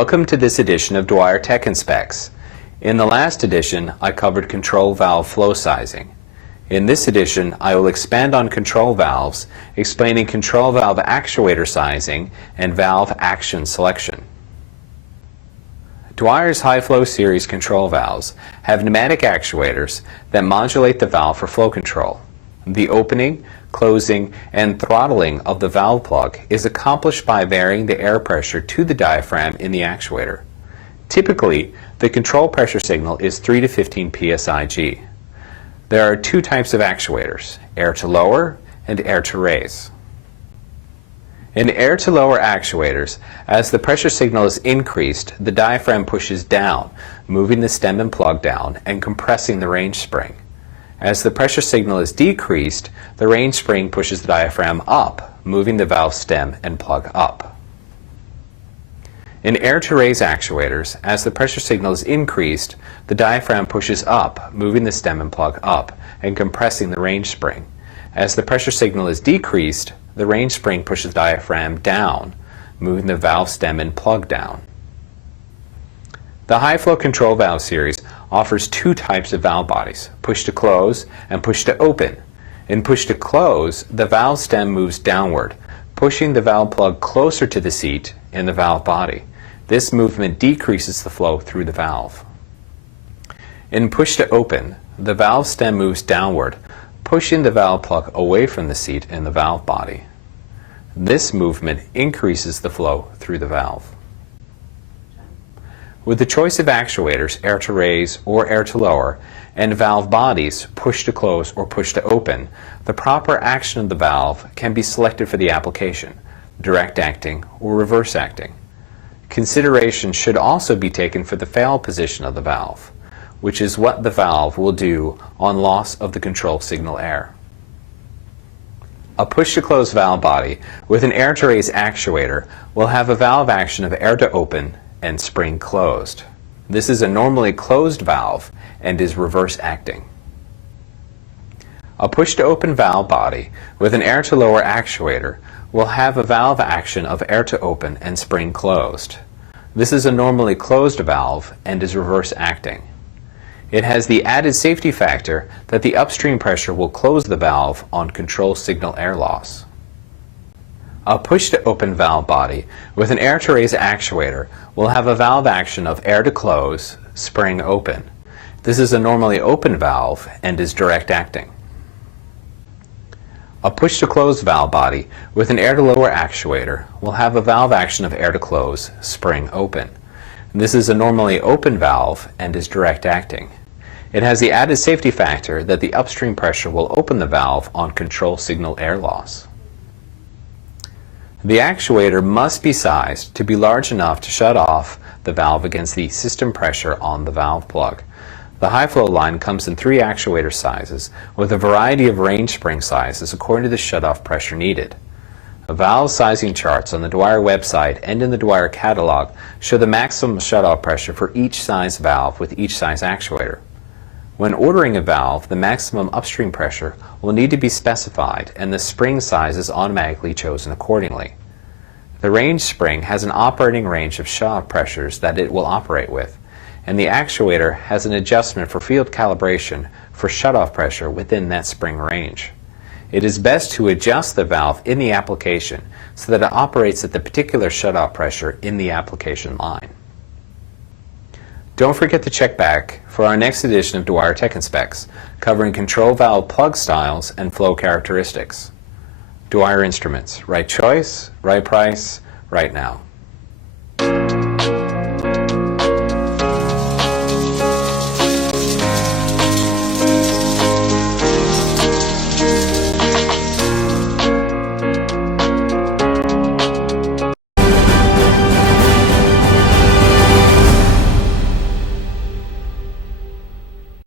Welcome to this edition of Dwyer Tech and Specs. In the last edition, I covered control valve flow sizing. In this edition, I will expand on control valves, explaining control valve actuator sizing and valve action selection. Dwyer's high flow series control valves have pneumatic actuators that modulate the valve for flow control. The opening, closing, and throttling of the valve plug is accomplished by varying the air pressure to the diaphragm in the actuator. Typically, the control pressure signal is 3 to 15 psig. There are two types of actuators, air to lower and air to raise. In air to lower actuators, as the pressure signal is increased, the diaphragm pushes down, moving the stem and plug down and compressing the range spring. As the pressure signal is decreased, the range spring pushes the diaphragm up, moving the valve stem and plug up. In air-to-raise actuators, as the pressure signal is increased, the diaphragm pushes up, moving the stem and plug up, and compressing the range spring. As the pressure signal is decreased, the range spring pushes the diaphragm down, moving the valve stem and plug down. The high-flow control valve series offers two types of valve bodies, push to close and push to open. In push to close, the valve stem moves downward, pushing the valve plug closer to the seat in the valve body. This movement decreases the flow through the valve. In push to open, the valve stem moves downward, pushing the valve plug away from the seat in the valve body. This movement increases the flow through the valve. With the choice of actuators, air to raise or air to lower, and valve bodies, push to close or push to open, the proper action of the valve can be selected for the application, direct acting or reverse acting. Consideration should also be taken for the fail position of the valve, which is what the valve will do on loss of the control signal air. A push-to-close valve body with an air-to-raise actuator will have a valve action of air to open and spring closed. This is a normally closed valve and is reverse acting. A push-to-open valve body with an air-to-lower actuator will have a valve action of air to open and spring closed. This is a normally closed valve and is reverse acting. It has the added safety factor that the upstream pressure will close the valve on control signal air loss. A push-to-open valve body with an air-to-raise actuator will have a valve action of air to close, spring open. This is a normally open valve and is direct acting. A push-to-close valve body with an air-to-lower actuator will have a valve action of air to close, spring open. This is a normally open valve and is direct acting. It has the added safety factor that the upstream pressure will open the valve on control signal air loss. The actuator must be sized to be large enough to shut off the valve against the system pressure on the valve plug. The high flow line comes in 3 actuator sizes with a variety of range spring sizes according to the shutoff pressure needed. Valve sizing charts on the Dwyer website and in the Dwyer catalog show the maximum shutoff pressure for each size valve with each size actuator. When ordering a valve, the maximum upstream pressure will need to be specified and the spring size is automatically chosen accordingly. The range spring has an operating range of shutoff pressures that it will operate with, and the actuator has an adjustment for field calibration for shutoff pressure within that spring range. It is best to adjust the valve in the application so that it operates at the particular shutoff pressure in the application line. Don't forget to check back for our next edition of Dwyer Tech and Specs, covering control valve plug styles and flow characteristics. Dwyer Instruments, right choice, right price, right now.